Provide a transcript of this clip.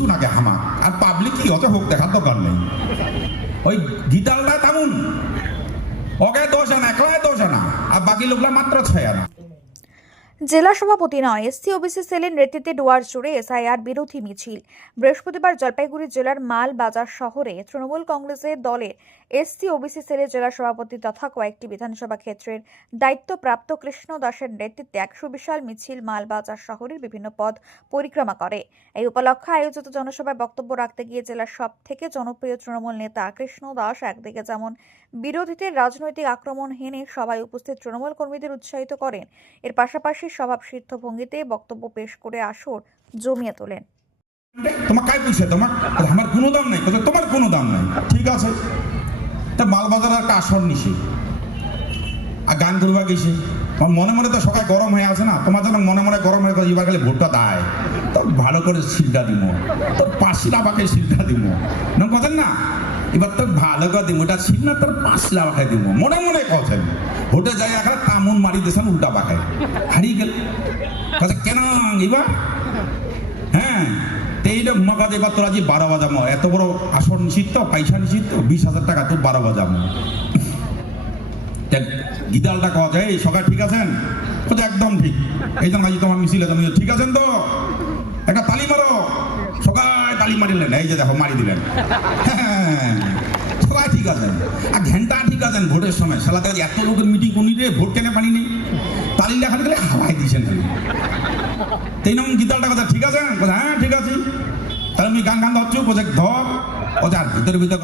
কিছু না হামা? আর পাবলিক কি অত হোক দেখার দরকার নেই। ওই গীতালটা তেমন। ওকে দোষ আনা একলায় দোষ আনা, আর বাকি লোকলা মাত্র ছয় আনা। জেলা সভাপতি নয়, এসসি, ওবিসি, সেলের নেতৃত্বে ডুয়ার জুড়ে এসআইআর বিরোধী মিছিল। বৃহস্পতিবার জলপাইগুড়ি জেলার মাল বাজার শহরে তৃণমূল কংগ্রেসের দলের এসসি, ওবিসি, সেলের জেলা সভাপতি তথা কয়েকটি বিধানসভা ক্ষেত্রের দায়িত্বপ্রাপ্ত কৃষ্ণ দাসের নেতৃত্বে একশো বিশাল মিছিল মালবাজার শহরের বিভিন্ন পদ পরিক্রমা করে। এই উপলক্ষে আয়োজিত জনসভায় বক্তব্য রাখতে গিয়ে জেলার সব থেকে জনপ্রিয় তৃণমূল নেতা কৃষ্ণ দাস একদিকে যেমন বিরোধীদের রাজনৈতিক আক্রমণ হেনে সবাই উপস্থিত তৃণমূল কর্মীদের উৎসাহিত করেন, এর পাশাপাশি স্বভাবসিদ্ধ ভঙ্গিতে বক্তব্য পেশ করে আসর জমিয়ে তোলেন। তোমার কাই পয়সা তোমার? আমার কোনো দাম নাই। তোমার কোনো দাম নাই। ঠিক আছে। তা মালবাজার একটা আসর নিছি। আর গান করবা গেছি মনে মনে তো সবাই গরম হয়ে আছে না? তোমার যেন মনে মনে গরম হয়ে এবার গেলে ভোটটা দেয়। তো ভালো করে সিলটা দিব তোর পাঁচলা বাকে সিলটা দিব না না? এবার তো ভালো করে দিব ওটা ছিল না, তোর পাঁচলা বাকে দিব মনে মনে কথা ভোটে যাই এখন তামুন মারি দিয়েছেন উল্টা বাকায় হারিয়ে গেল। কথা কেন? এবার? হ্যাঁ? এইটা মগা এবার তোরা যে বারো বাজামো এত বড় আসন নিষিদ্ধ, পয়সা নিষিদ্ধ, বিশ হাজার টাকা তোর বারো বাজামো গিদালটা কওয়া যায় এই সকাল ঠিক আছেন? বলছে একদম ঠিক। এই জন্য তোমার মিছিলে ঠিক আছেন তো? একটা তালি মারো। সকাল তালি মারিলেন। এই যে দেখো মারি দিলেন। হ্যাঁ, সবাই ঠিক আছেন। আর ঘণ্টা ঠিক আছেন ভোটের সময়। সালাতে এত লোকের মিটিং কোনি রে ভোট কেনে পানি নেই তালি লেখা গেলে হাওয়াই দিয়েছেন খালি। তিন নম্বর গীতালটা কথা ঠিক আছে হ্যাঁ ঠিক আছে। তাহলে আমি গান গান ধরছো বলছে ধর। ও যার ভিতরে ভিতরে